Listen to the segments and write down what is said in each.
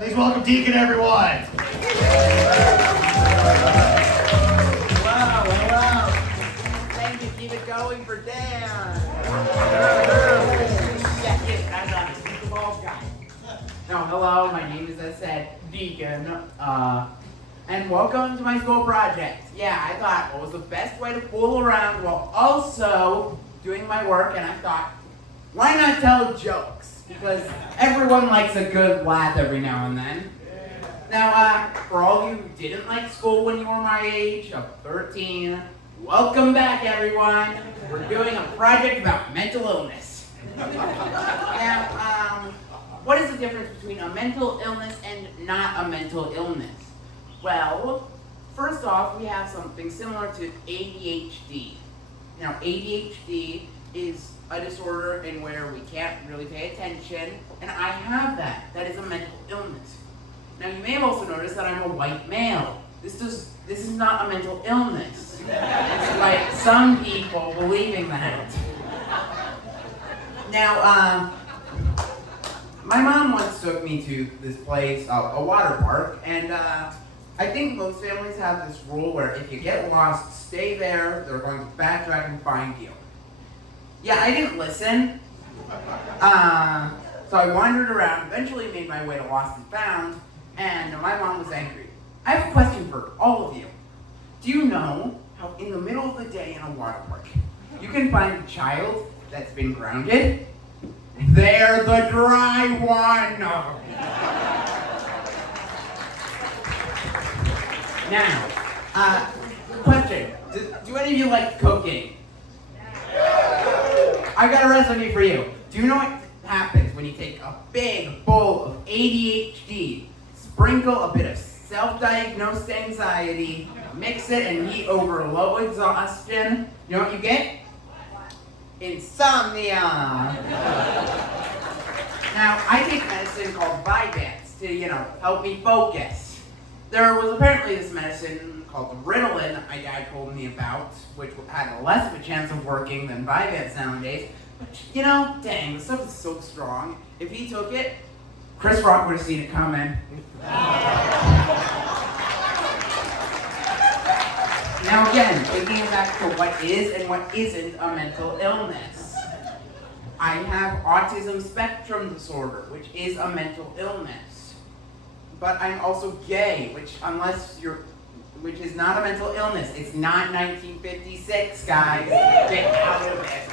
Please welcome Deacon, everyone. Wow. Thank you. Keep it going for Dan. That's the bald guy. No, hello. My name is, as I said, Deacon. And welcome to my school project. Yeah, I thought what was the best way to fool around while also doing my work, and I thought, why not tell jokes? Because everyone likes a good laugh every now and then. Now, for all of you who didn't like school when you were my age, of 13, welcome back, everyone. We're doing a project about mental illness. Now, what is the difference between a mental illness and not a mental illness? Well, first off, we have something similar to ADHD. Now, ADHD is a disorder in where we can't really pay attention, and I have that. That is a mental illness. Now, you may have also noticed that I'm a white male. This is not a mental illness. Despite some people believing that. Now, my mom once took me to this place, a water park, and I think most families have this rule where if you get lost, stay there, they're going to backtrack and find you. Yeah, I didn't listen. So I wandered around, eventually made my way to Lost and Found, and my mom was angry. I have a question for all of you. Do you know how in the middle of the day in a water park, you can find a child that's been grounded? They're the dry one! Now, question. Do any of you like cooking? I got a recipe for you. Do you know what happens when you take a big bowl of ADHD, sprinkle a bit of self-diagnosed anxiety, mix it and heat over low exhaustion? You know what you get? Insomnia. Now, I take medicine called Vyvanse to, help me focus. There was apparently this medicine called Ritalin my dad told me about, which had less of a chance of working than Vyvanse nowadays. But, dang, the stuff is so strong. If he took it, Chris Rock would have seen it coming. Now again, thinking back to what is and what isn't a mental illness. I have autism spectrum disorder, which is a mental illness. But I'm also gay, which is not a mental illness. It's not 1956, guys. Get out of it.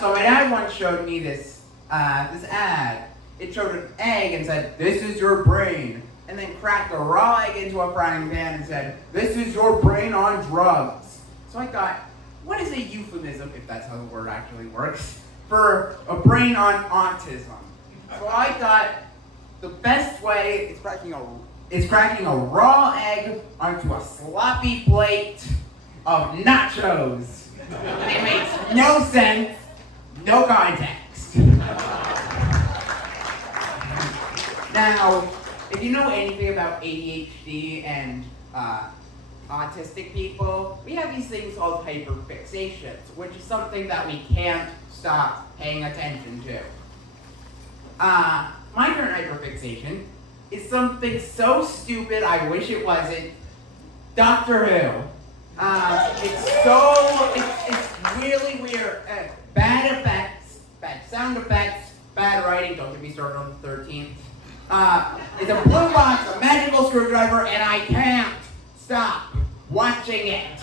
So my dad once showed me this ad. It showed an egg and said, "This is your brain." And then cracked a raw egg into a frying pan and said, "This is your brain on drugs." So I thought, what is a euphemism, if that's how the word actually works, for a brain on autism? So I thought the best way is cracking a raw egg onto a sloppy plate of nachos. It makes no sense, no context. Now, if you know anything about ADHD and autistic people, we have these things called hyperfixations, which is something that we can't stop paying attention to. My current hyperfixation is something so stupid I wish it wasn't. Doctor Who. It's really weird. Bad effects, bad sound effects, bad writing. Don't get me started on the 13th. It's a blue box, a magical screwdriver, and I can't stop watching it.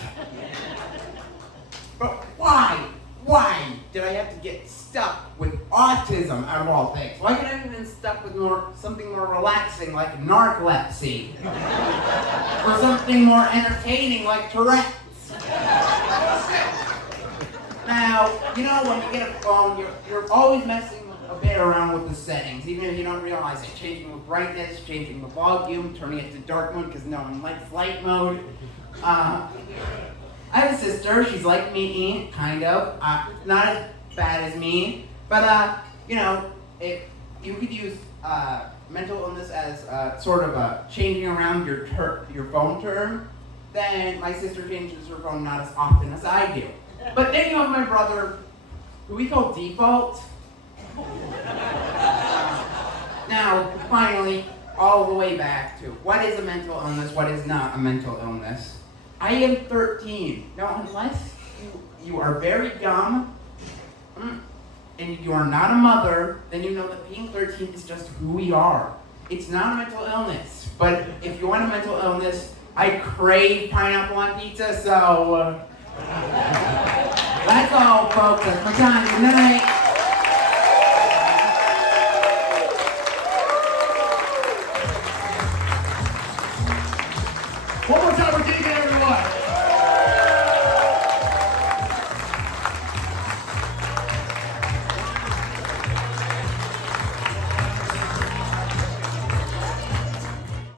But why? Why did I have to get stuck with autism out of all things? Why could I have been stuck with something more relaxing like narcolepsy? Or something more entertaining like Tourette's? Now, when you get a phone, you're always messing a bit around with the settings, even if you don't realize it. Changing the brightness, changing the volume, turning it to dark mode because no one likes light mode. I have a sister. She's like me, kind of. Not as bad as me, but if you could use mental illness as sort of a changing around your phone term, then my sister changes her phone not as often as I do. But then you have my brother, who we call Default. Now, finally, all the way back to what is a mental illness, what is not a mental illness. I am 13. Now, unless you are very young and you are not a mother, then you know that being 13 is just who we are. It's not a mental illness. But if you want a mental illness, I crave pineapple on pizza, so that's all, folks. That's my time. Good night.